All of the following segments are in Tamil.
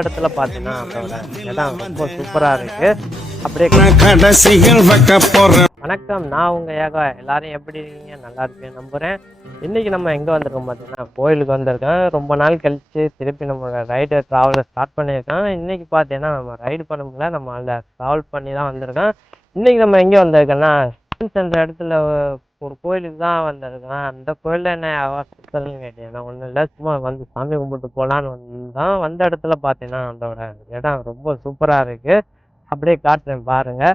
இடத்துல பார்த்தீங்கன்னா அதோட இடம் ரொம்ப சூப்பராக இருக்கு. அப்படியே வணக்கம், நான் உங்க ஏகா. எல்லாரும் எப்படி இருக்கீங்க? நல்லா இருக்கேன் நம்புறேன். இன்னைக்கு நம்ம எங்க வந்திருக்கோம் பார்த்தீங்கன்னா கோயிலுக்கு வந்திருக்கேன். ரொம்ப நாள் கழிச்சு திருப்பி நம்ம ரைடு ட்ராவலை ஸ்டார்ட் பண்ணியிருக்கோம். இன்னைக்கு பார்த்தீங்கன்னா நம்ம ரைடு பண்ண முடியல, நம்ம அதில் ட்ராவல் பண்ணி தான் வந்திருக்கோம். இன்னைக்கு நம்ம எங்கே வந்திருக்கோம்னா என்ற இடத்துல ஒரு கோயிலுக்கு தான் வந்திருக்கேன். அந்த கோயிலில் என்ன ஸ்பெஷல்னு கேட்டீங்கன்னா ஒன்றும் இல்லை, சும்மா வந்து சாமி கும்பிட்டு போகலான்னு வந்தோம். வந்த இடத்துல பார்த்தீங்கன்னா அதோட இடம் ரொம்ப சூப்பராக இருக்கு. அப்படியே காட்டுறேன் பாருங்க.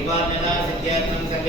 निवारणदा सिद्ध्यर्थं